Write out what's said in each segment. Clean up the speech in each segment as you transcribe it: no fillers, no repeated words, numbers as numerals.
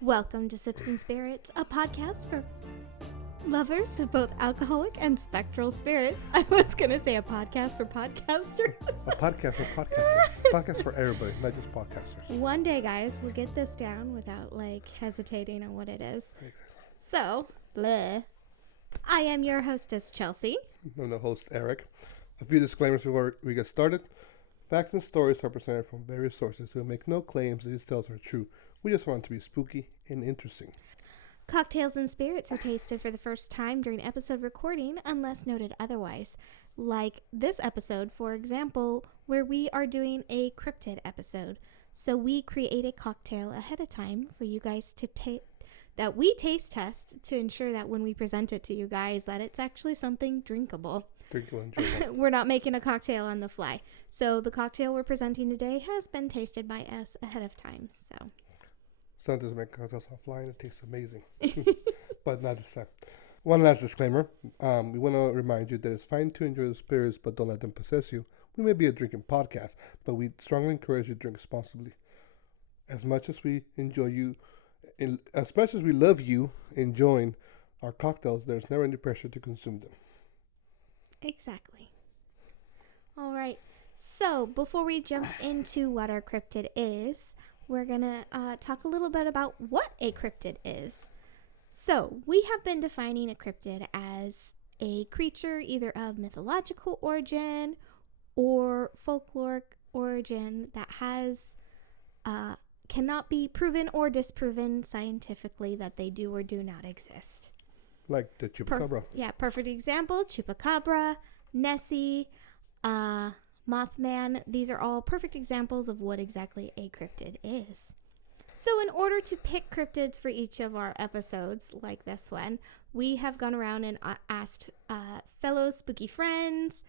Welcome to Sips and Spirits, a podcast for lovers of both alcoholic and spectral spirits. I was going to say a podcast for podcasters. A podcast for podcasters. Podcast for everybody, not just podcasters. One day, guys, we'll get this down without, hesitating on what it is. Exactly. So, bleh. I am your hostess, Chelsea. I'm the host, Eric. A few disclaimers before we get started. Facts and stories are presented from various sources. We make no claims that these tales are true. We just want it to be spooky and interesting. Cocktails and spirits are tasted for the first time during episode recording unless noted otherwise. Like this episode, for example, where we are doing a cryptid episode. So we create a cocktail ahead of time for you guys to that we taste test to ensure that when we present it to you guys that it's actually something drinkable. We're not making a cocktail on the fly. So the cocktail we're presenting today has been tasted by us ahead of time. So Some doesn't make cocktails on fly and it tastes amazing. But not this time. One last disclaimer. We want to remind you that it's fine to enjoy the spirits, but don't let them possess you. We may be a drinking podcast, but we strongly encourage you to drink responsibly. As much as we love you enjoying our cocktails, there's never any pressure to consume them. Exactly. All right. So before we jump into what our cryptid is, we're going to talk a little bit about what a cryptid is. So we have been defining a cryptid as a creature either of mythological origin or folkloric origin that has cannot be proven or disproven scientifically that they do or do not exist. Like the chupacabra. Perfect example. Chupacabra, Nessie, Mothman. These are all perfect examples of what exactly a cryptid is. So in order to pick cryptids for each of our episodes, like this one, we have gone around and asked fellow spooky friends,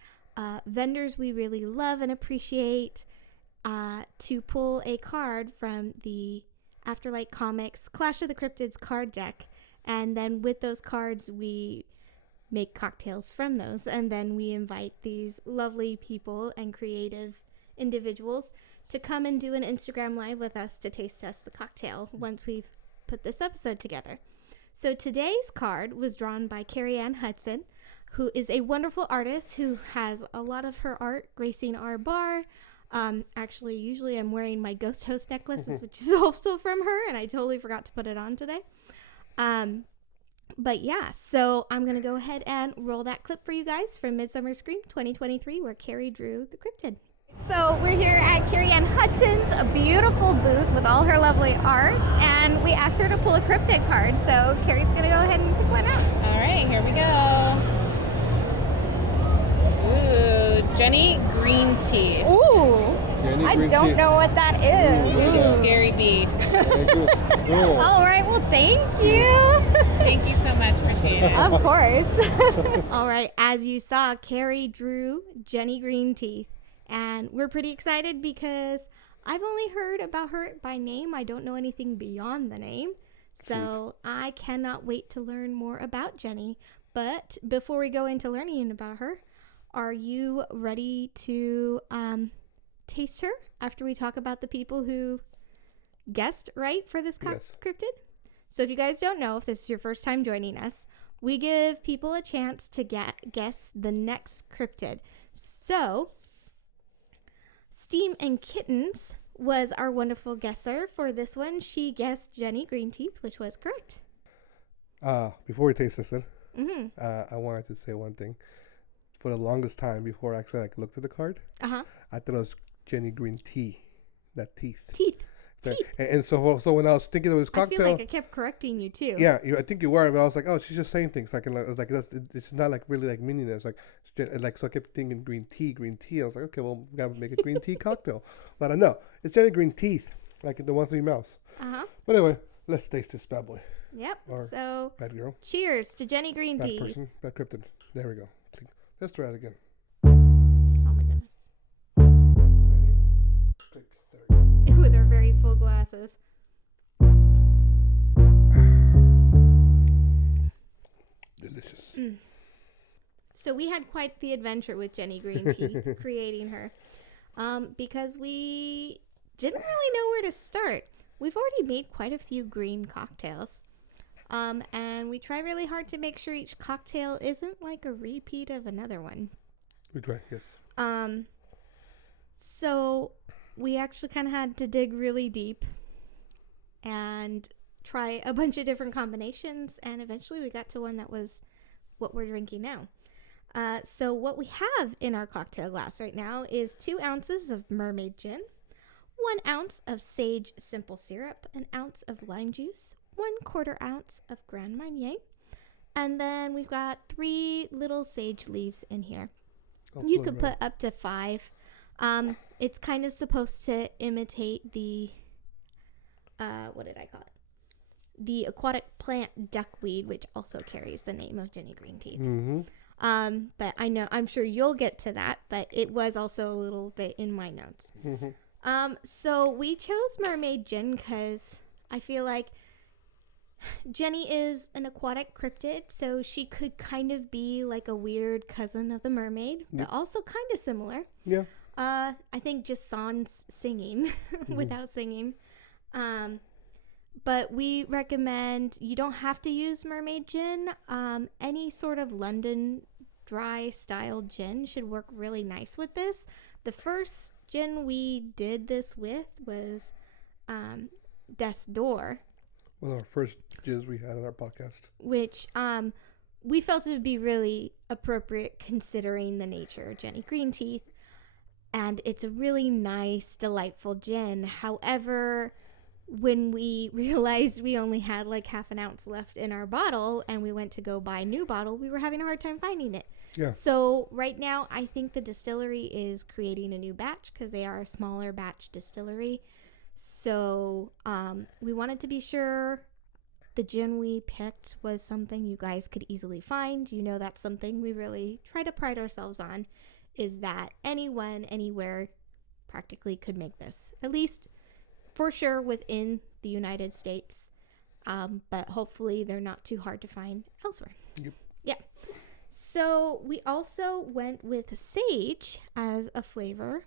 vendors we really love and appreciate, to pull a card from the Afterlight Comics Clash of the Cryptids card deck. And then with those cards, we make cocktails from those. And then we invite these lovely people and creative individuals to come and do an Instagram Live with us to taste test the cocktail once we've put this episode together. So today's card was drawn by Carrie Ann Hudson, who is a wonderful artist who has a lot of her art gracing our bar. Actually, usually I'm wearing my Ghost Host necklaces, which is also from her, and I totally forgot to put it on today. But yeah, so I'm going to go ahead and roll that clip for you guys from Midsummer Scream 2023 where Carrie drew the cryptid. So we're here at Carrie Ann Hudson's beautiful booth with all her lovely art, and we asked her to pull a cryptid card. So Carrie's going to go ahead and pick one out. All right, here we go. Ooh, Jenny Greenteeth. Ooh, Jenny I Greenteeth. Don't know what that is. Ooh, scary bee. Cool. All right, well, thank you. Thank you so much, appreciate it. Of course. All right, as you saw, Carrie drew Jenny Greenteeth, and we're pretty excited because I've only heard about her by name. I don't know anything beyond the name, so I cannot wait to learn more about Jenny. But before we go into learning about her, are you ready to taste her after we talk about the people who guessed right for this Yes. cryptid? So if you guys don't know, if this is your first time joining us, we give people a chance to guess the next cryptid. So Steam and Kittens was our wonderful guesser for this one. She guessed Jenny Greenteeth, which was correct. Before we taste this, Mm-hmm. I wanted to say one thing. For the longest time, before I actually looked at the card, Uh-huh. I thought it was Jenny Green Tea. That teeth. Teeth. And so when I was thinking of this I cocktail, feel like I kept correcting you too. yeah, I think you were, but I was like, oh, she's just saying things. It's not like really like meaning it. It's so I kept thinking green tea. I was like, okay, well, we gotta make a green tea cocktail. But I know it's Jenny Green Teeth, like the ones in your mouth. Uh-huh. But anyway, let's taste this bad boy. Yep. Or So bad girl, cheers to Jenny bad Greenteeth. person, bad cryptid. There we go. Let's try it again. Oh my goodness. Ready? Click. There we go. Ooh, they're very full glasses. Delicious. So we had quite the adventure with Jenny Greenteeth creating her, because we didn't really know where to start. we've already made quite a few green cocktails. And we try really hard to make sure each cocktail isn't like a repeat of another one. We try, yes. So we actually kind of had to dig really deep and try a bunch of different combinations, and eventually we got to one that was what we're drinking now. So what we have in our cocktail glass right now is 2 ounces of mermaid gin, 1 ounce of sage simple syrup, an ounce of lime juice, 1/4 ounce of Grand Marnier, and then we've got 3 little sage leaves in here. You could put up to 5. It's kind of supposed to imitate the, what did I call it? The aquatic plant duckweed, which also carries the name of Jenny Greenteeth. Mm-hmm. But I'm sure you'll get to that, but it was also a little bit in my notes. Mm-hmm. So we chose mermaid gin because I feel like Jenny is an aquatic cryptid, so she could kind of be like a weird cousin of the mermaid, but also kind of similar. Yeah. I think just sans singing without singing. But we recommend you don't have to use mermaid gin. Any sort of London dry style gin should work really nice with this. The first gin we did this with was Des Door. One of our first gins we had on our podcast. Which we felt it would be really appropriate considering the nature of Jenny Greenteeth. And it's a really nice, delightful gin. However, when we realized we only had like half an ounce left in our bottle and we went to go buy a new bottle, we were having a hard time finding it. Yeah. So right now, I think the distillery is creating a new batch because they are a smaller batch distillery. So we wanted to be sure the gin we picked was something you guys could easily find. You know, that's something we really try to pride ourselves on, is that anyone, anywhere practically could make this. At least for sure within the United States. But hopefully they're not too hard to find elsewhere. Yep. Yeah. So we also went with sage as a flavor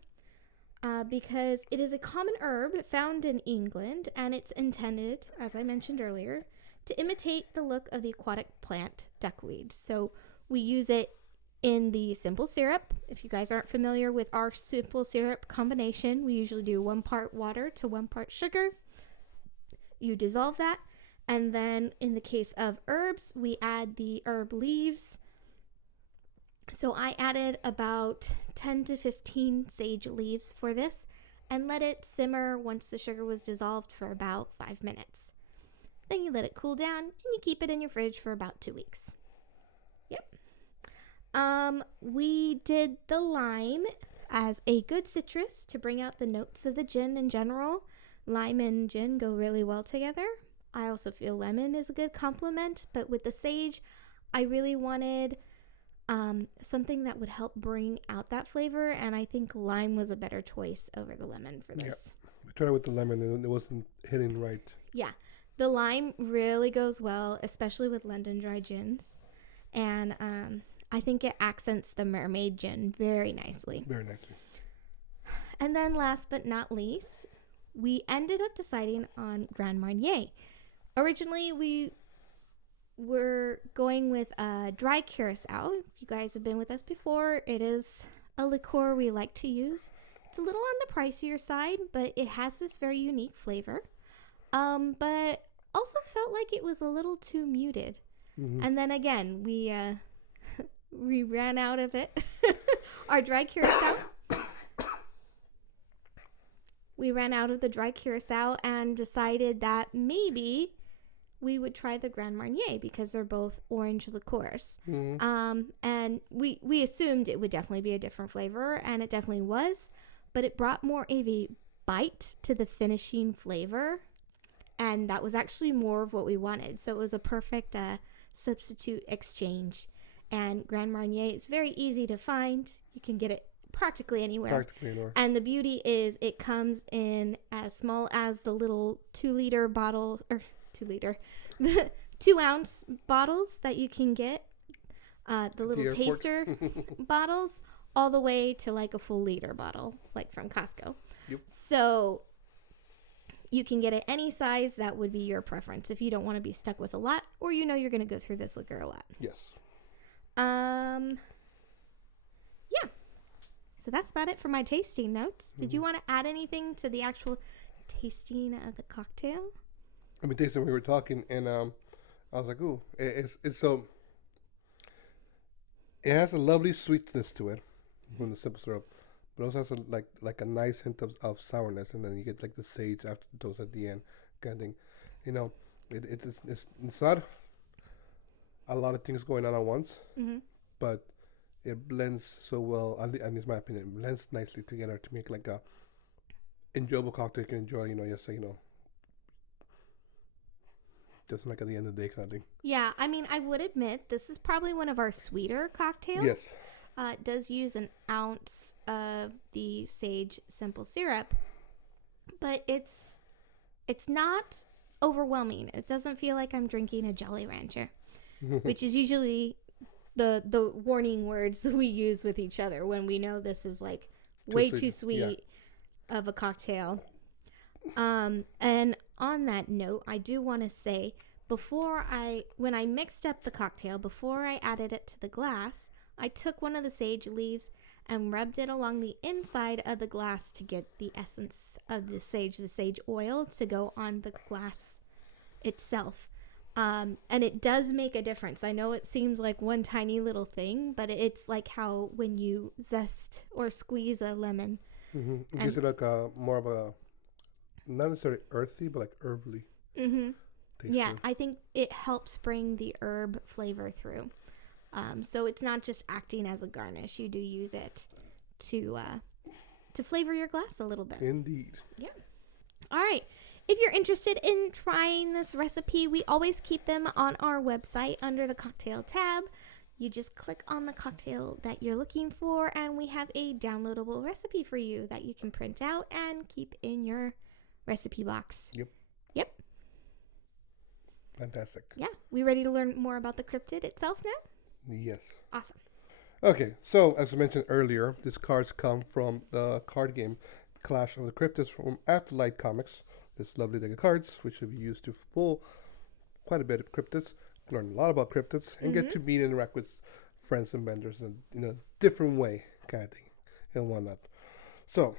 because it is a common herb found in England, and it's intended, as I mentioned earlier, to imitate the look of the aquatic plant duckweed. So we use it in the simple syrup. If you guys aren't familiar with our simple syrup combination, we usually do 1 part water to 1 part sugar. You dissolve that. And then in the case of herbs, we add the herb leaves. So I added about 10 to 15 sage leaves for this and let it simmer once the sugar was dissolved for about 5 minutes. Then you let it cool down and you keep it in your fridge for about 2 weeks. Yep. We did the lime as a good citrus to bring out the notes of the gin in general. Lime and gin go really well together. I also feel lemon is a good complement, but with the sage, I really wanted something that would help bring out that flavor, and I think lime was a better choice over the lemon for this. Yeah. We tried it with the lemon and it wasn't hitting right. Yeah, the lime really goes well, especially with London dry gins, and I think it accents the mermaid gin very nicely. Very nicely. And then last but not least, we ended up deciding on Grand Marnier. Originally, we were going with dry curacao. You guys have been with us before. It is a liqueur we like to use. It's a little on the pricier side, but it has this very unique flavor. But also felt like it was a little too muted. Mm-hmm. And then again, we ran out of it. Our dry curacao. We ran out of the dry curacao and decided that maybe we would try the Grand Marnier because they're both orange liqueurs. Mm-hmm. And we assumed it would definitely be a different flavor, and it definitely was, but it brought more of a bite to the finishing flavor, and that was actually more of what we wanted. So it was a perfect substitute exchange. And Grand Marnier is very easy to find. You can get it practically anywhere. And the beauty is it comes in as small as the little 2 ounce bottles that you can get, the little taster bottles, all the way to like a full liter bottle, like from Costco. Yep. So You can get it any size. That would be your preference if you don't want to be stuck with a lot, or you know you're going to go through this liquor a lot. Yes. Yeah. So that's about it for my tasting notes. Did you want to add anything to the actual tasting of the cocktail? I mean, tasting, we were talking, and I was like, ooh, it's so. It has a lovely sweetness to it from the simple syrup, but also has like a nice hint of sourness, and then you get like the sage aftertaste at the end, kind of thing. You know, it's not a lot of things going on at once, but it blends so well. At least in my opinion, it blends nicely together to make like a enjoyable cocktail you can enjoy. You know, just just like at the end of the day kind of thing. Yeah, I mean, I would admit this is probably one of our sweeter cocktails. Yes. It does use an ounce of the sage simple syrup, but it's not overwhelming. It doesn't feel like I'm drinking a Jolly Rancher, which is usually the warning words we use with each other when we know this is like way too sweet of a cocktail. And on that note, I do want to say when I mixed up the cocktail, before I added it to the glass, I took one of the sage leaves and rubbed it along the inside of the glass to get the essence of the sage oil to go on the glass itself. And it does make a difference. I know it seems like one tiny little thing, but it's like how when you zest or squeeze a lemon. It gives it like more of a, not necessarily earthy, but like herbally. Yeah, I think it helps bring the herb flavor through. So it's not just acting as a garnish. You do use it to flavor your glass a little bit. Indeed. Yeah. All right. If you're interested in trying this recipe, we always keep them on our website under the cocktail tab. You just click on the cocktail that you're looking for, and we have a downloadable recipe for you that you can print out and keep in your recipe box. Yep. Fantastic. Yeah. We ready to learn more about the cryptid itself now? Yes. Awesome. Okay, so as I mentioned earlier, these cards come from the card game Clash of the Cryptids from Afterlight Comics. This lovely deck of cards, which will be used to pull quite a bit of cryptids, learn a lot about cryptids, and get to meet and interact with friends and vendors in a different way, kind of thing, and whatnot. So,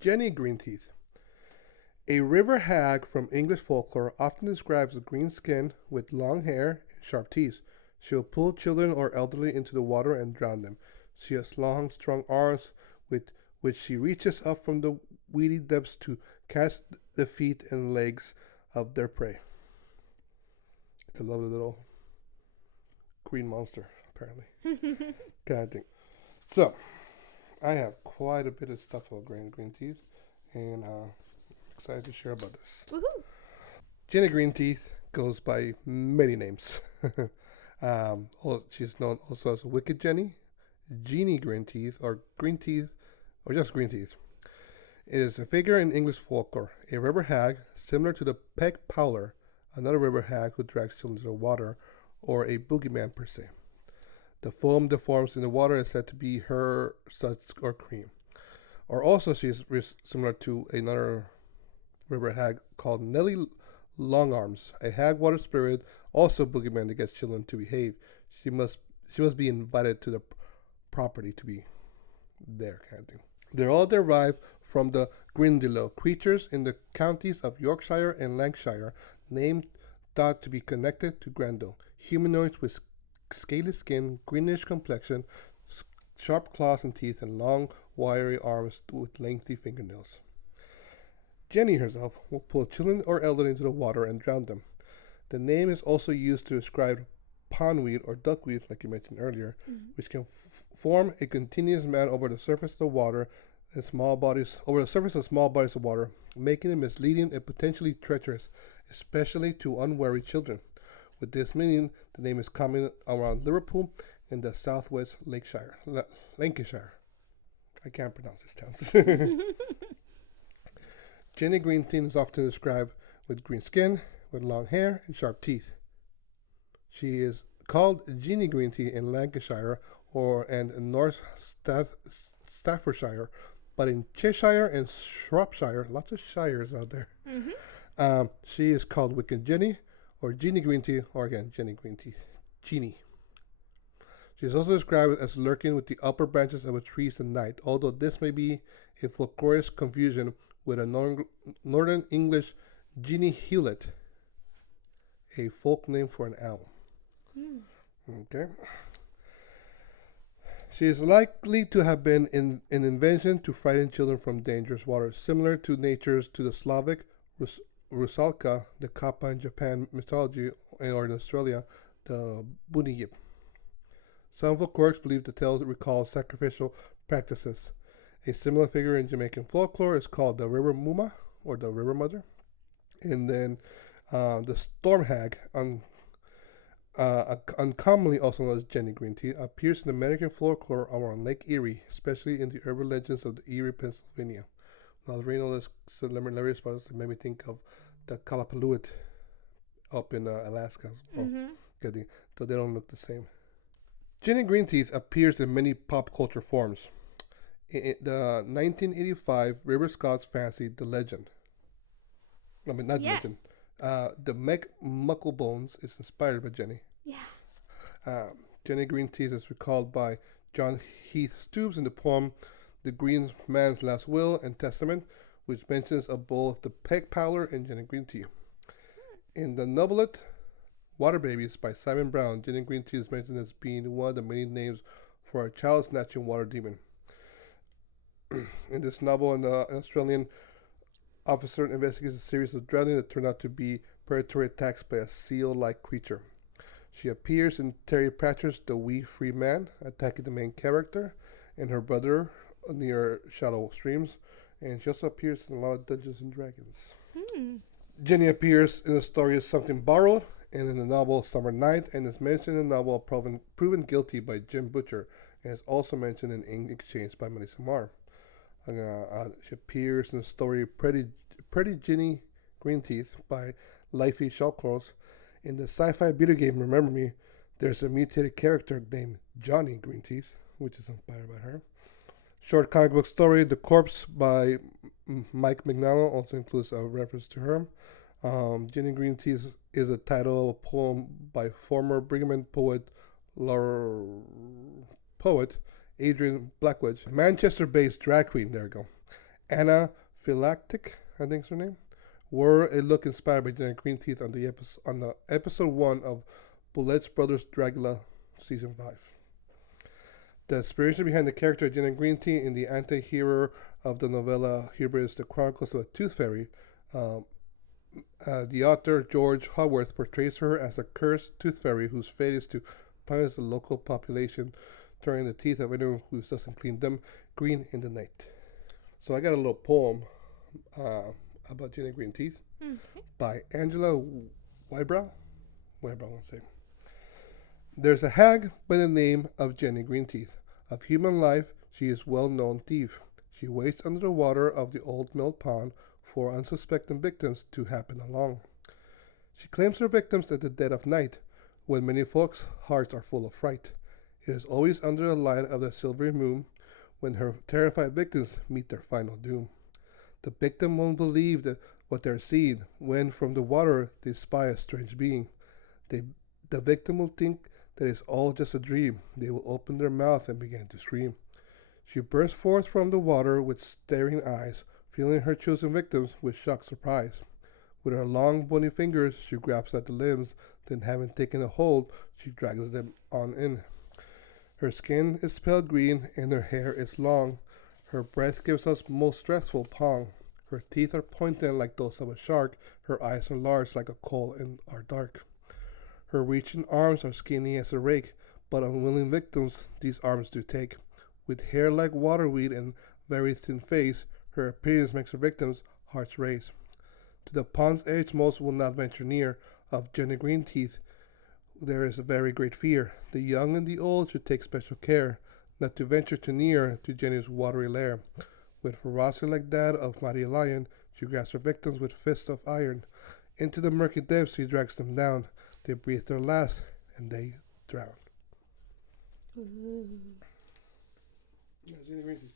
Jenny Greenteeth. A river hag from English folklore often describes a green skin with long hair and sharp teeth. She will pull children or elderly into the water and drown them. She has long, strong arms with which she reaches up from the weedy depths to catch the feet and legs of their prey. It's a lovely little green monster, apparently. Kind of thing. So, I have quite a bit of stuff about Greenteeth, and excited to share about this. Woohoo! Jenny Greenteeth goes by many names. She's known also as Wicked Jenny, Jeannie Greenteeth, or Greenteeth, or just Greenteeth. It is a figure in English folklore, a river hag similar to the Peg Powler, another river hag who drags children to the water, or a boogeyman per se. The foam that forms in the water is said to be her suds or cream. Or also she is similar to another river hag called Nellie Longarms, a hag water spirit, also boogeyman that gets children to behave. She must be invited to the property to be there, kind of thing. They're all derived from the Grindilo, creatures in the counties of Yorkshire and Lancashire, named thought to be connected to Grendel, humanoids with scaly skin, greenish complexion, sharp claws and teeth, and long, wiry arms with lengthy fingernails. Jenny herself will pull children or elderly into the water and drown them. The name is also used to describe pondweed or duckweed, like you mentioned earlier, which can form a continuous mat over the surface of the water and small bodies of water, making it misleading and potentially treacherous, especially to unwary children. With this meaning, the name is common around Liverpool in the southwest Lancashire. I can't pronounce these towns. Jenny Greenteeth is often described with green skin, with long hair and sharp teeth. She is called Jeannie Greenteeth in Lancashire and in North Staffordshire, but in Cheshire and Shropshire, lots of shires out there, she is called Wicked Jenny, or Jeannie Greenteeth, or again, Jenny Greenteeth. Jeannie. She is also described as lurking with the upper branches of a tree at night, although this may be a folkloric confusion with a Northern English Jeannie Hewlett, a folk name for an owl. Okay. She is likely to have been an invention to frighten children from dangerous waters, similar to natures to the Slavic Rusalka, the Kappa in Japan mythology, or in Australia, the Buniyip. Some folklorists believe the tales recall sacrificial practices. A similar figure in Jamaican folklore is called the River Muma, or the River Mother. And then the Storm Hag, uncommonly also known as Jenny Greenteeth, appears in American folklore around Lake Erie, especially in the urban legends of the Erie, Pennsylvania. Now, the reading all this hilarious part it made me think of the Kalapalooit up in Alaska as well. Though they don't look the same. Jenny Greenteeth appears in many pop culture forms. In the 1985 River Scots fantasy, The Legend. I mean, not Yes. Legend. The Meg Mucklebones is inspired by Jenny. Yeah. Jenny Greenteeth is recalled by John Heath Stoops in the poem The Green Man's Last Will and Testament, which mentions of both the Peg Powler and Jenny Greenteeth. In the novelette Water Babies by Simon Brown, Jenny Greenteeth is mentioned as being one of the many names for a child-snatching water demon. In this novel, an Australian officer investigates a series of drownings that turn out to be predatory attacks by a seal-like creature. She appears in Terry Pratchett's The Wee Free Man, attacking the main character and her brother near shallow streams, and she also appears in a lot of Dungeons and Dragons. Jenny appears in the story as Something Borrowed, and in the novel Summer Night, and is mentioned in the novel Proven Guilty by Jim Butcher, and is also mentioned in Ink Exchange by Melissa Marr. She appears in the story Pretty Jenny Greenteeth by Leify Shawcross. In the sci-fi video game Remember Me, there's a mutated character named Johnny Greenteeth, which is inspired by her. Short comic book story The Corpse by Mike McDonald also includes a reference to her. Jenny Greenteeth is a title of a poem by former Brigham Young poet Adrian Blackledge, Manchester-based drag queen. There we go. Anna Philactic, I think is her name. Wore a look inspired by Jenny Greenteeth on the episode 1 of Bullett's Brothers Dragula season 5. The inspiration behind the character of Jenny Greenteeth in the anti-hero of the novella Hubris, The Chronicles of a Tooth Fairy, the author George Haworth portrays her as a cursed tooth fairy whose fate is to punish the local population, turning the teeth of anyone who doesn't clean them green in the night. So I got a little poem about Jenny Greenteeth by Angela Wybrow. I want to say. There's a hag by the name of Jenny Greenteeth. Of human life, she is well-known thief. She waits under the water of the old mill pond for unsuspecting victims to happen along. She claims her victims at the dead of night, when many folks' hearts are full of fright. It is always under the light of the silvery moon, when her terrified victims meet their final doom. The victim won't believe what they're seeing, when from the water they spy a strange being. The victim will think that it's all just a dream. They will open their mouth and begin to scream. She bursts forth from the water with staring eyes, filling her chosen victims with shocked surprise. With her long bony fingers, she grabs at the limbs, then having taken a hold, she drags them on in. Her skin is pale green and her hair is long. Her breath gives us most stressful pong. Her teeth are pointed like those of a shark. Her eyes are large like a coal and are dark. Her reaching arms are skinny as a rake, but unwilling victims these arms do take. With hair like waterweed and very thin face, her appearance makes her victims' hearts race. To the pond's edge most will not venture near. Of Jenny Greenteeth there is a very great fear. The young and the old should take special care, not to venture too near to Jenny's watery lair. With ferocity like that of mighty lion, she grasps her victims with fists of iron. Into the murky depths she drags them down. They breathe their last, and they drown. Ooh. Yeah, Jenny Greenteeth.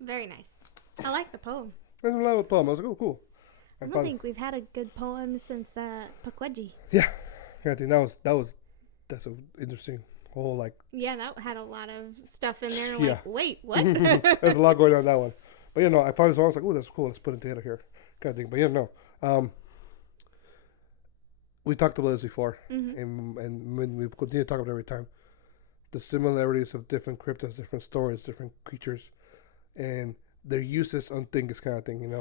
Very nice. I like the poem. There's a lot of poem. I was like, oh, cool. I don't think we've had a good poem since Pukwudgie. Yeah, I think that's a interesting whole like. Yeah, that had a lot of stuff in there. Yeah. Like, wait, what? There's a lot going on in that one. But I found this one. I was like, oh, that's cool. Let's put it together here, kind of thing. But no. We talked about this before, and when we continue to talk about it every time, the similarities of different cryptids, different stories, different creatures, and their uses on things, kind of thing.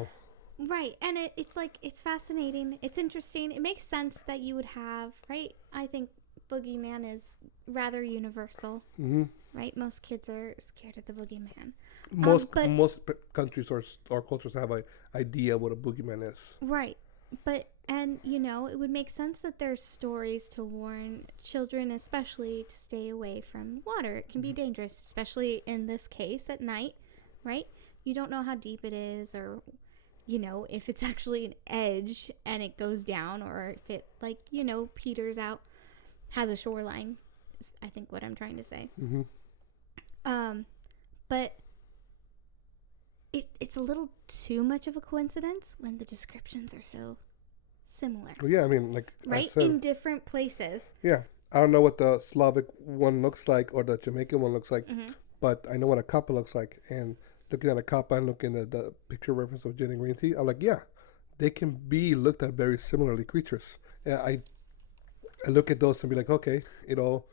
Right, and it's like, it's fascinating. It's interesting. It makes sense that you would have, right? I think boogeyman is rather universal, right? Most kids are scared of the boogeyman. Most countries or cultures have an idea what a boogeyman is. Right, and it would make sense that there's stories to warn children, especially to stay away from water. It can be dangerous, especially in this case at night, right? You don't know how deep it is, or if it's actually an edge and it goes down, or if it peters out, has a shoreline, is I think what I'm trying to say. But it's a little too much of a coincidence when the descriptions are so similar. Well, yeah, I mean, like right, I said, in different places. Yeah, I don't know what the Slavic one looks like or the Jamaican one looks like, but I know what a kappa looks like. And looking at a kappa and looking at the picture reference of Jenny Greenteeth, I'm like, yeah, they can be looked at very similarly creatures. Yeah, I look at those and be like, okay, it all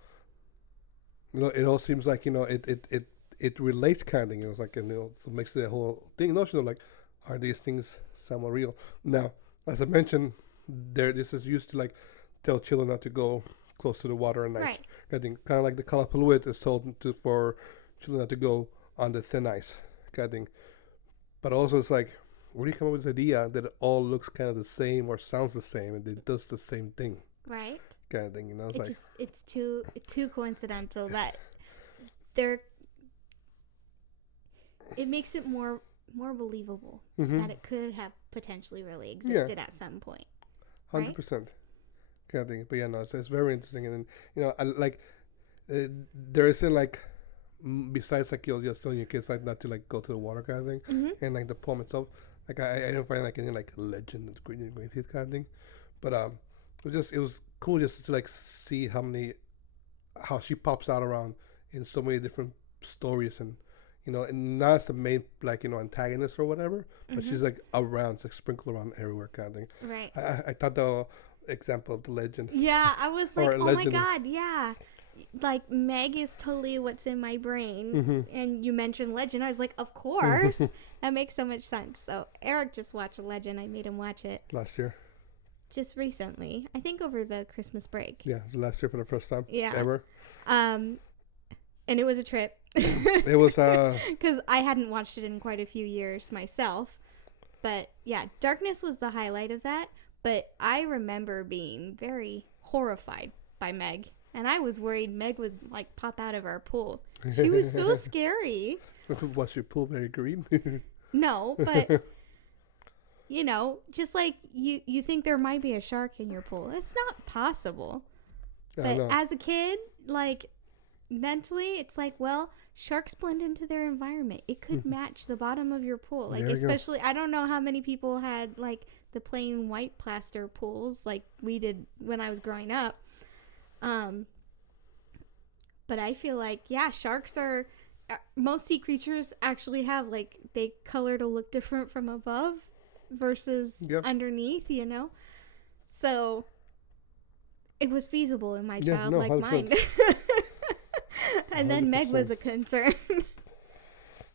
seems like it relates kind of thing. It's like, so it makes the whole thing notion of like, are these things somewhat real? Now, as I mentioned, this is used to like tell children not to go close to the water at night. Right. I think kind of like the Kalapalooit is told for children not to go on the thin ice, kind of thing. But also it's like, where do you come up with this idea that it all looks kind of the same or sounds the same and it does the same thing? Right. Kind of thing, It's too coincidental that it makes it more believable that it could have potentially really existed at some point. 100%. Kind of thing. But yeah, no, it's very interesting. And then, I like, there isn't like, besides like you're just telling your kids like not to like go to the water kind of thing, and like the poem itself, like I didn't find like any like legend of Greenteeth kind of thing. But it was cool just to like see how she pops out around in so many different stories, and and not as the main like antagonist or whatever, but she's like around, it's like sprinkled around everywhere kind of thing. Right. I thought the example of the legend. Yeah, I was like, oh legend. my god, yeah. Like Meg is totally what's in my brain, and you mentioned Legend. I was like, of course, that makes so much sense. So Eric just watched Legend. I made him watch it Last year. just recently. I think over the Christmas break. Yeah, it was last year for the first time. Yeah. Ever. And it was a trip. It was because I hadn't watched it in quite a few years myself. But yeah, Darkness was the highlight of that. But I remember being very horrified by Meg. And I was worried Meg would like pop out of our pool. She was so scary. Was your pool very green? No, but just like you think there might be a shark in your pool. It's not possible. But as a kid, like mentally, it's like, well, sharks blend into their environment. It could match the bottom of your pool. Like, especially, I don't know how many people had like the plain white plaster pools like we did when I was growing up. But I feel like, yeah, sharks are, most sea creatures actually have like, they color to look different from above versus underneath, so it was feasible in my childlike mind. And then 100%. Meg was a concern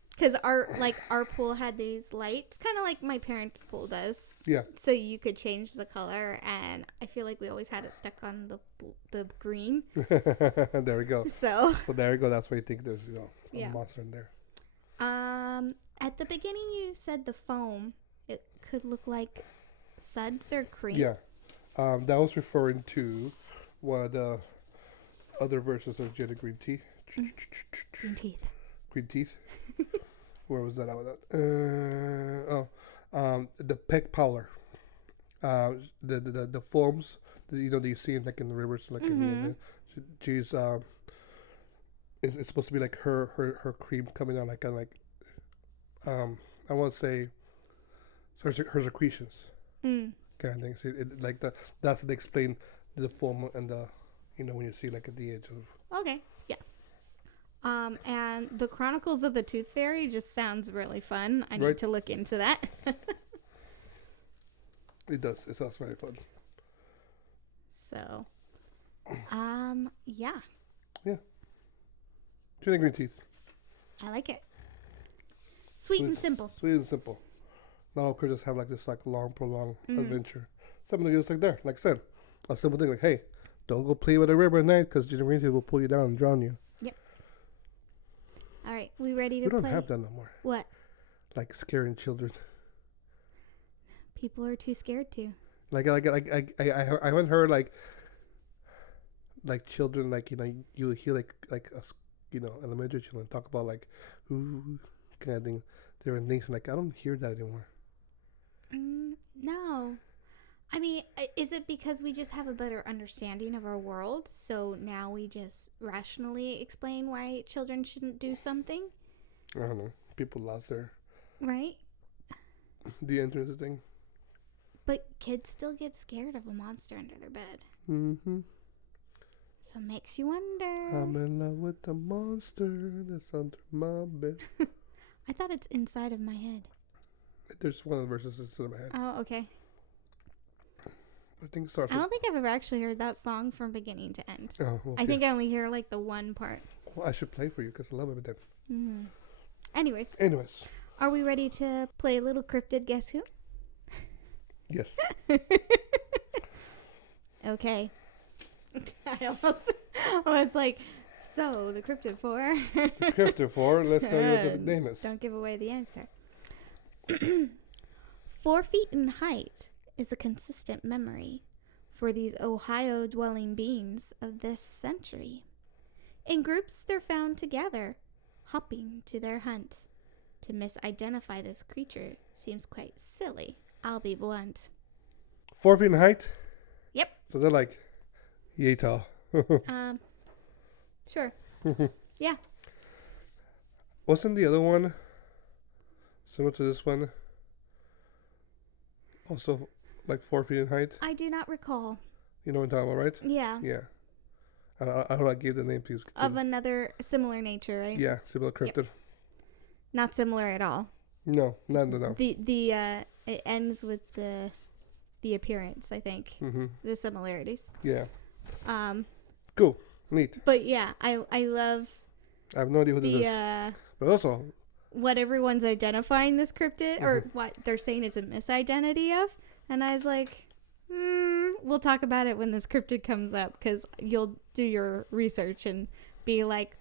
because our pool had these lights, kind of like my parents' pool does. Yeah. So you could change the color, and I feel like we always had it stuck on the green. There we go. So there you go. That's why you think there's a monster in there. At the beginning you said the foam. It could look like suds or cream. Yeah. That was referring to one of the other versions of Jenny Greenteeth. Greenteeth. Where was that? The peg powder. The foams that you see in, like in the rivers, like in the she's it's supposed to be like her cream coming out like I won't say her secretions Mm. kind of thing. So that's what they explain the form and the when you see like at the edge of. Okay. Yeah. And the Chronicles of the Tooth Fairy just sounds really fun. I need Right. to look into that. It does. It sounds very fun. So, yeah, Jenny Greenteeth. I like it. Sweet and simple. Sweet and simple. Not all cryptids have like this like long, prolonged Mm. adventure. Something just like there, like I said, a simple thing like, hey, don't go play with a river at night because Jenny Greenteeth will pull you down and drown you. All right, we ready to We don't play? have that no more. What? Like scaring children. People are too scared to. I haven't heard like children you hear like us elementary children talk about like ooh kind of thing different things and like I don't hear that anymore. No. I mean, is it because we just have a better understanding of our world? So now we just rationally explain why children shouldn't do something? I don't know. People lost their Right? the entrance thing. But kids still get scared of a monster under their bed. Mm-hmm. So it makes you wonder. I'm in love with the monster that's under my bed. I thought it's inside of my head. There's one of the verses that's in my head. Oh, okay. I think it starts I don't think I've ever actually heard that song from beginning to end. oh, well, I think I only hear like the one part. well, I should play for you because I love it then. Mm. Anyways, Anyways, are we ready to play a little Cryptid Guess Who? yes. Okay. I was like, so the Cryptid 4. Cryptid 4, let's tell you what the name is. Don't give away the answer. 4 feet in height is a consistent memory for these Ohio-dwelling beings of this century. In groups, they're found together, hopping to their hunt. To misidentify this creature seems quite silly, I'll be blunt. 4 feet in height? Yep. So they're like yay tall. Sure. Yeah. Wasn't the other one similar to this one? Also like 4 feet in height? I do not recall. You know what I'm talking about, right? Yeah. Yeah. I don't know, I gave the name to you. Of another similar nature, right? Yeah, similar cryptid. Not similar at all. No. The it ends with the appearance, I think. Mm-hmm. The similarities. Yeah. Cool. Neat. But yeah, I love I have no idea who this is. But also, what everyone's identifying this cryptid or what they're saying is a misidentity of. And I was like, we'll talk about it when this cryptid comes up because you'll do your research and be like,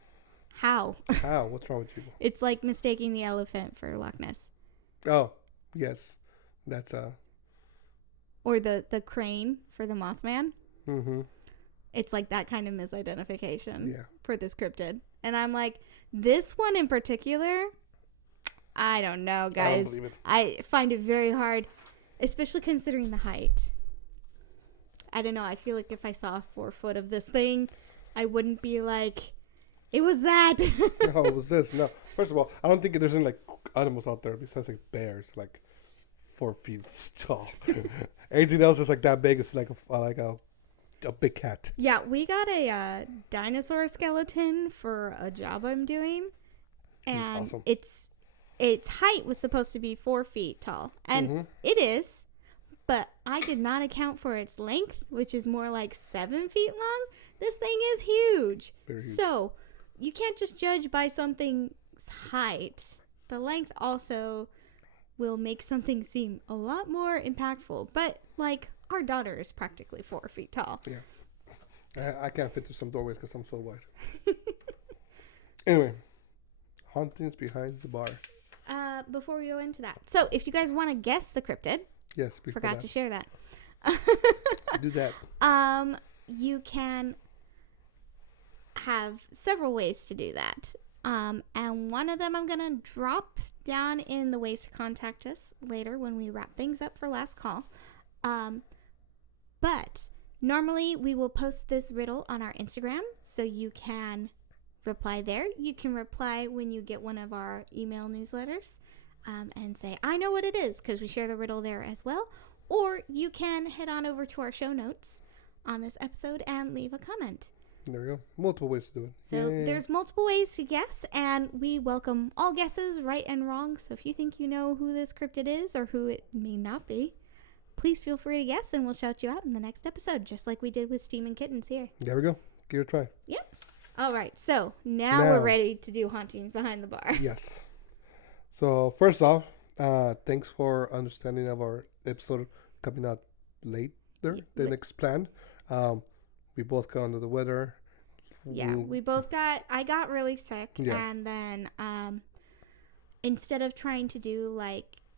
how? how? What's wrong with you? It's like mistaking the elephant for Loch Ness. Oh, yes. That's Or the crane for the Mothman. Mm-hmm. It's like that kind of misidentification Yeah. for this cryptid. And I'm like, this one in particular, I don't know, guys. I don't believe it. I find it very hard, especially considering the height. I don't know. I feel like if I saw 4 foot of this thing, I wouldn't be like, it was that. No, it was this. No. First of all, I don't think there's any like animals out there besides like bears, like 4 feet tall. Anything else that's like that big is like a big cat. Yeah, we got a dinosaur skeleton for a job I'm doing, and awesome. its height was supposed to be 4 feet tall, and it is, but I did not account for its length, which is more like 7 feet long. This thing is huge. Very huge. So you can't just judge by something's height. The length also will make something seem a lot more impactful, but like our daughter is practically 4 feet tall. Yeah. I can't fit through some doorways because I'm so wide. Anyway, Hauntings Behind the Bar. Before we go into that, so if you guys want to guess the cryptid, Yes, before forgot that. to share that. Do that. You can have several ways to do that. And one of them I'm gonna drop down in the ways to contact us later when we wrap things up for last call. But normally we will post this riddle on our Instagram, so you can reply there. You can reply when you get one of our email newsletters. and say, I know what it is, because we share the riddle there as well. Or you can head on over to our show notes on this episode and leave a comment. There we go. Multiple ways to do it. So there's multiple ways to guess, and we welcome all guesses, right and wrong. So if you think you know who this cryptid is or who it may not be, please feel free to guess, and we'll shout you out in the next episode, just like we did with Steaming Kittens here. There we go. Give it a try. Yep. All right. So now we're ready to do Hauntings Behind the Bar. Yes. So first off, thanks for understanding of our episode coming out later than planned. We both got under the weather. Yeah, I got really sick. Yeah. And then instead of trying to do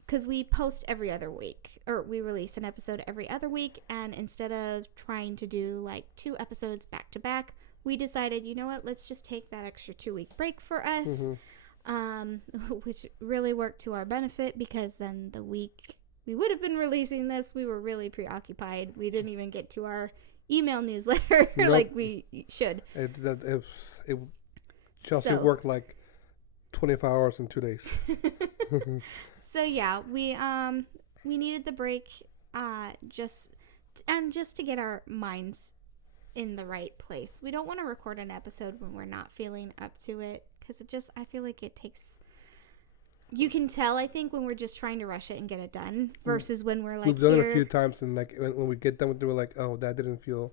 because we post every other week, or we release an episode every other week, and instead of trying to do 2 episodes back to back, we decided, you know what, let's just take that extra 2-week break for us, which really worked to our benefit, because then the week we would have been releasing this, we were really preoccupied. We didn't even get to our email newsletter like we should. Chelsea worked 24 hours in 2 days. So yeah, we needed the break just to get our minds in the right place. We don't want to record an episode when we're not feeling up to it, because I feel like it takes. You can tell, I think, when we're just trying to rush it and get it done versus when we're we've done it a few times, and when we get done with it, we're like, oh, that didn't feel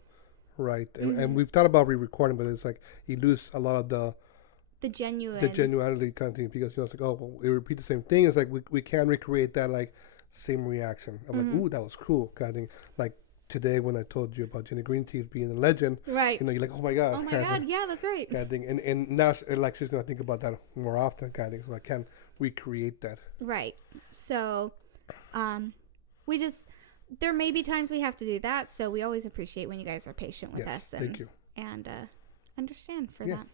right. And we've thought about re-recording, but it's you lose a lot of the genuinity kind of thing, because it's oh, well, we repeat the same thing. It's we can recreate that same reaction. I'm ooh, that was cool kind of thing. Today when I told you about Jenny Greenteeth being a legend, right? You're like, oh my god, yeah, that's right. Kind of thing. And now she's gonna think about that more often, kind of thing. So I can recreate that. Right. So, there may be times we have to do that. So we always appreciate when you guys are patient with us. And, thank you. And understand for that.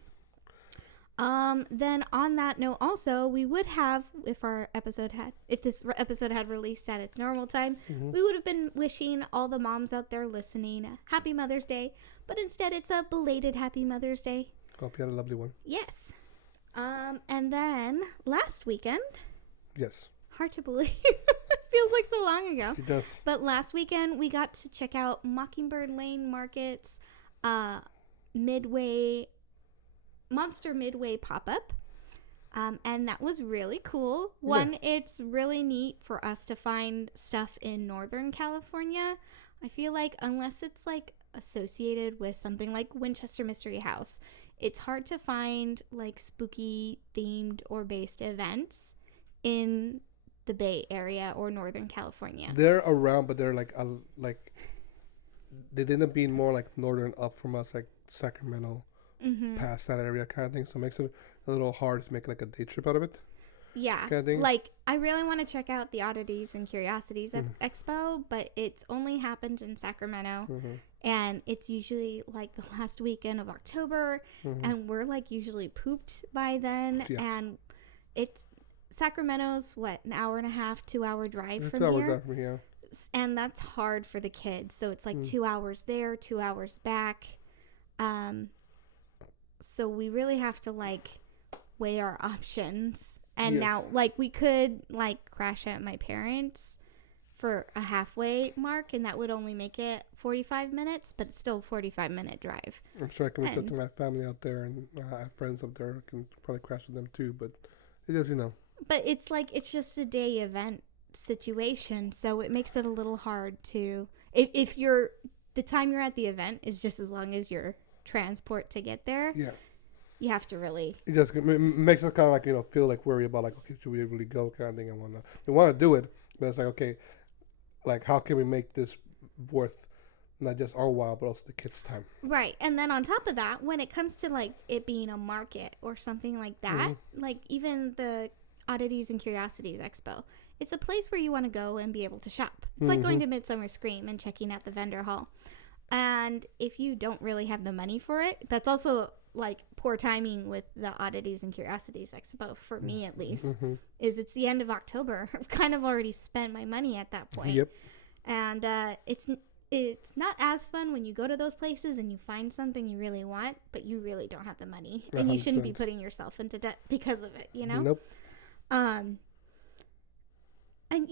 Then on that note, also, we would have, if this episode had released at its normal time, we would have been wishing all the moms out there listening Happy Mother's Day, but instead it's a belated Happy Mother's Day. Hope you had a lovely one. Yes. And then last weekend. Yes. Hard to believe. It feels like so long ago. It does. But last weekend we got to check out Mockingbird Lane Market's Monster Midway pop-up, and that was really cool. It's really neat for us to find stuff in Northern California. I feel like unless it's associated with something like Winchester Mystery House, it's hard to find spooky themed or based events in the Bay Area or Northern California. They're around, but they're they end up being more northern up from us, Sacramento. Past that area kind of thing, so it makes it a little hard to make a day trip out of it. Yeah, kind of thing. I really want to check out the Oddities and Curiosities Expo, but it's only happened in Sacramento, and it's usually the last weekend of October, and we're usually pooped by then, and it's Sacramento's an hour and a half, 2-hour drive from here, and that's hard for the kids. So it's 2 hours there, 2 hours back. So we really have to weigh our options. And now we could crash at my parents for a halfway mark, and that would only make it 45 minutes, but it's still a 45-minute drive. I'm sure I can reach out to my family out there, and I have friends up there. I can probably crash with them too, but it is, But it's it's just a day event situation, so it makes it a little hard to if the time you're at the event is just as long as your transport to get there. Yeah. You have to really. It just makes us kind of feel worry about okay, should we really go kind of thing. We want to do it, but it's okay, how can we make this worth not just our while but also the kids' time? Right, and then on top of that, when it comes to it being a market or something like that, even the Oddities and Curiosities Expo, it's a place where you want to go and be able to shop. It's like going to Midsummer Scream and checking out the vendor hall. And if you don't really have the money for it, that's also poor timing with the Oddities and Curiosities Expo, for me at least, is it's the end of October. I've kind of already spent my money at that point. Yep. And it's not as fun when you go to those places and you find something you really want, but you really don't have the money. 100%. And you shouldn't be putting yourself into debt because of it, Nope. And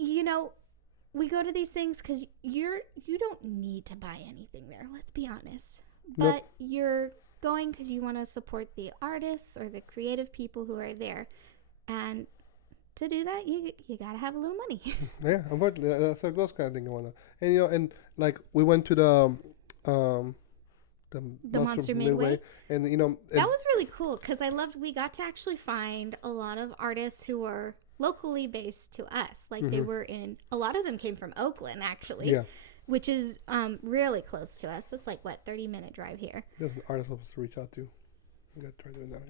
we go to these things because you don't need to buy anything there. Let's be honest. But Nope. you're going because you want to support the artists or the creative people who are there, and to do that, you gotta have a little money. Yeah, unfortunately, that's a ghost kind of thing going on. And and like we went to the Monster Midway. and That was really cool because we got to actually find a lot of artists who were locally based to us. Like they were a lot of them came from Oakland actually, yeah, which is really close to us. It's like 30-minute drive here. there's an artist supposed to reach out to. I gotta try doing that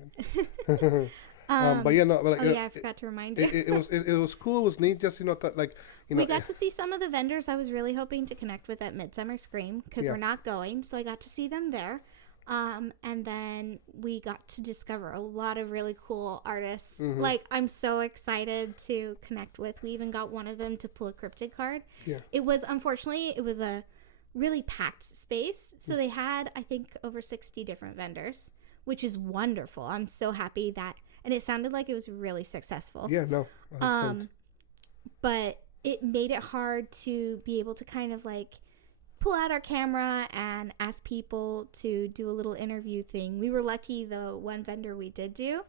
again. But yeah, no, but I forgot to remind you. it was cool. It was neat. Just We got to see some of the vendors I was really hoping to connect with at Midsummer Scream because Yeah. we're not going, so I got to see them there. And then we got to discover a lot of really cool artists. Like, I'm so excited to connect with. We even got one of them to pull a cryptid card. Yeah. It was a really packed space. So they had, I think, over 60 different vendors, which is wonderful. I'm so happy and it sounded like it was really successful. Yeah, no. 100%. But it made it hard to be able to kind of like pull out our camera and ask people to do a little interview thing. We were lucky, the one vendor we did do,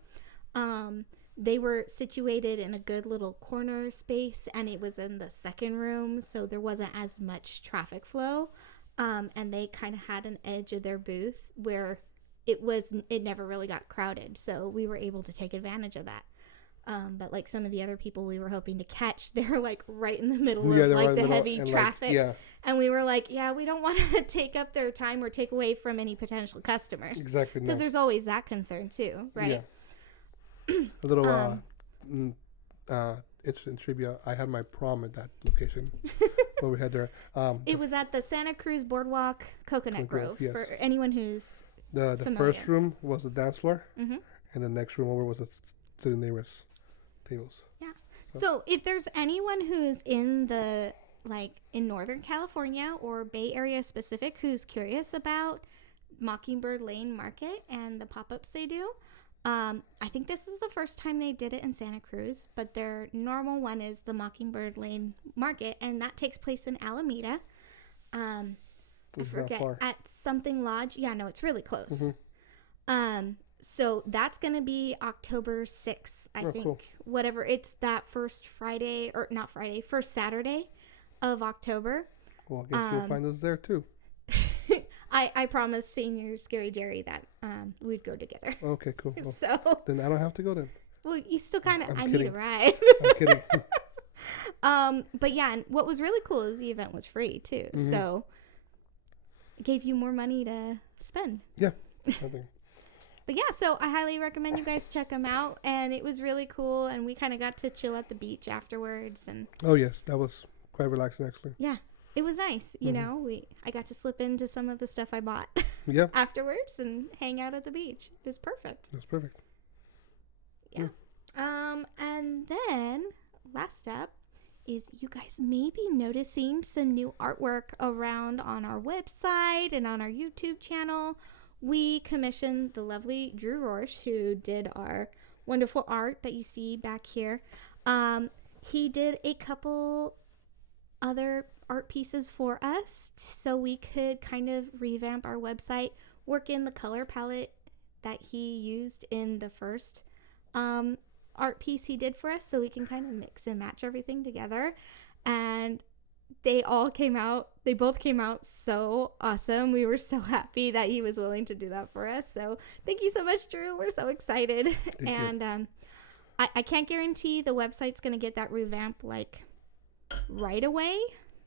they were situated in a good little corner space, and it was in the second room, so there wasn't as much traffic flow, and they kind of had an edge of their booth where it never really got crowded, so we were able to take advantage of that. But like some of the other people we were hoping to catch, they're like right in the middle of like the heavy traffic. And we were like, we don't want to take up their time or take away from any potential customers. Exactly. Because there's always that concern too, right? Yeah. A little interesting trivia. I had my prom at that location. What we had there. It was at the Santa Cruz Boardwalk Coconut Grove. Yes. For anyone who's the familiar. first room was the dance floor, and the next room over was the sitting neighbors tables. Yeah. So if there's anyone who's in Northern California or Bay Area specific who's curious about Mockingbird Lane Market and the pop-ups they do, I think this is the first time they did it in Santa Cruz, but their normal one is the Mockingbird Lane Market, and that takes place in Alameda. I forget, at something lodge. Yeah, no, it's really close. So that's going to be October 6th, I think. Cool. Whatever. It's that first Saturday of October. Well, I guess you'll find us there too. I promised Senior Scary Jerry that we'd go together. Okay, cool. Well, So then I don't have to go then. Well, you still kind of, I kidding. need a ride. I'm kidding. But yeah, and what was really cool is the event was free too. So it gave you more money to spend. Yeah. I think. But yeah, so I highly recommend you guys check them out. And it was really cool. And we kind of got to chill at the beach afterwards. And Oh, yes. That was quite relaxing, actually. yeah, it was nice. You know, I got to slip into some of the stuff I bought Yep. afterwards and hang out at the beach. It was perfect. That's perfect. Yeah. And then last step is you guys may be noticing some new artwork around on our website and on our YouTube channel. We commissioned the lovely Drew Rorsch, who did our wonderful art that you see back here. He did a couple other art pieces for us so we could kind of revamp our website, work in the color palette that he used in the first art piece he did for us, so we can kind of mix and match everything together. And they both came out so awesome. We were so happy that he was willing to do that for us. So thank you so much, Drew. We're so excited. And I can't guarantee the website's going to get that revamp like right away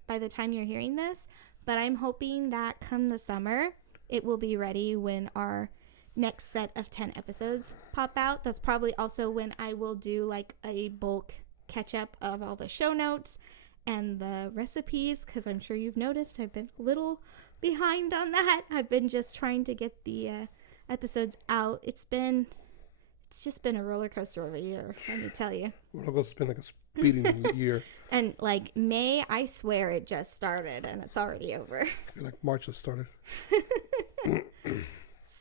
by the time you're hearing this, but I'm hoping that come the summer it will be ready when our next set of 10 episodes pop out. That's probably also when I will do like a bulk catch up of all the show notes and the recipes, because I'm sure you've noticed I've been a little behind on that. I've been just trying to get the episodes out. It's just been a roller coaster of a year, let me tell you. It's been like a speeding year. And like May, I swear it just started and it's already over. I feel like March has started.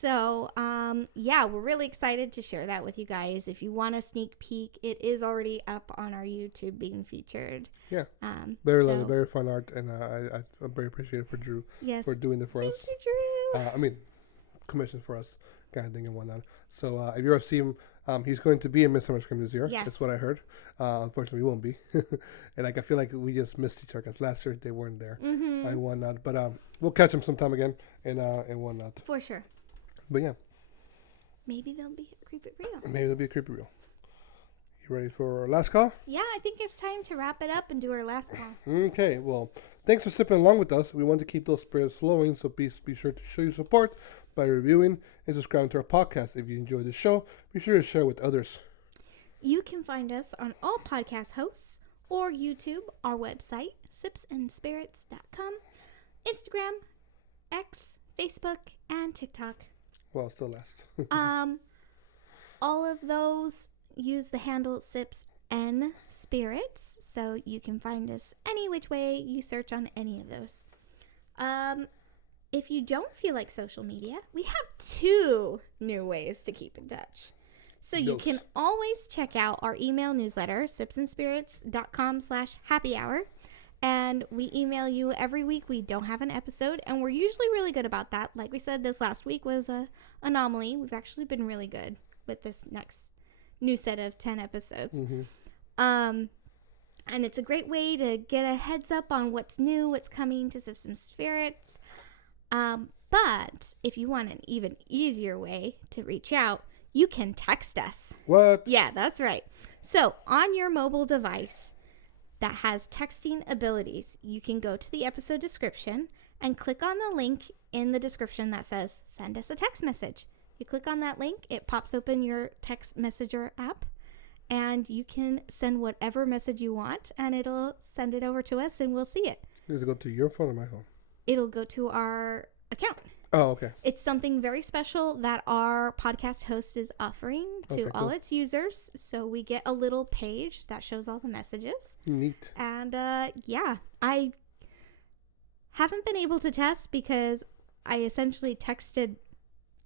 So, yeah, we're really excited to share that with you guys. If you want a sneak peek, it is already up on our YouTube being featured. Yeah. Very so- lovely, very fun art, and I'm very appreciative for Drew Yes. for doing it for us. Thank you, Drew. I mean, commission for us, kind of thing and whatnot. So if you ever see him, he's going to be in Midsummer Scream this year. Yes. That's what I heard. Unfortunately, we won't be. And like I feel like we just missed each other because last year they weren't there Mm-hmm. and whatnot. But we'll catch him sometime again and whatnot. For sure. But yeah, Maybe they'll be a Creep It Real. maybe there'll be a creepy reel. You ready for our last call? Yeah, I think it's time to wrap it up and do our last call. Okay, well, thanks for sipping along with us. We want to keep those spirits flowing, so please be sure to show your support by reviewing and subscribing to our podcast. If you enjoyed the show, be sure to share with others. You can find us on all podcast hosts or YouTube, our website, sipsandspirits.com, Instagram, X, Facebook, and TikTok. Well, still last. All of those use the handle Sips and Spirits, so you can find us any which way you search on any of those. If you don't feel like social media, we have 2 new ways to keep in touch. So you Yes. can always check out our email newsletter, sipsandspirits.com/happy-hour. And we email you every week. We don't have an episode, and we're usually really good about that. Like we said, this last week was a anomaly. We've actually been really good with this next new set of 10 episodes. Mm-hmm. And it's a great way to get a heads up on what's new, what's coming to Sips and Spirits. But if you want an even easier way to reach out, you can text us. What? Yeah, that's right. So on your mobile device that has texting abilities, you can go to the episode description and click on the link in the description that says, send us a text message. You click on that link, it pops open your text messenger app, and you can send whatever message you want, and it'll send it over to us, and we'll see it. Does it go to your phone or my phone? It'll go to our account. Oh, okay. It's something very special that our podcast host is offering to Okay, all cool. its users. So we get a little page that shows all the messages. Neat. And yeah, I haven't been able to test because I essentially texted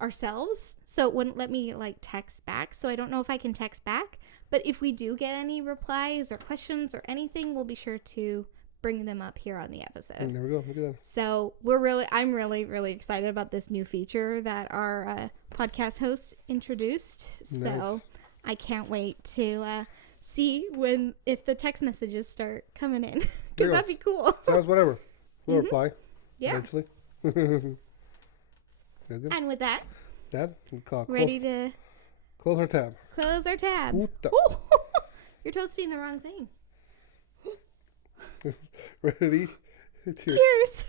ourselves. So it wouldn't let me like text back. So I don't know if I can text back. But if we do get any replies or questions or anything, we'll be sure to bring them up here on the episode. There we go. Look at that. So I'm really excited about this new feature that our podcast host introduced. Nice. So I can't wait to see if the text messages start coming in, There you because go. that'd be cool. Sounds whatever. We'll reply Yeah. eventually. Good. And with that, Dad, we call ready to close our tab. close our tab. Puta. Ooh, you're toasting the wrong thing. Ready? Cheers. Cheers.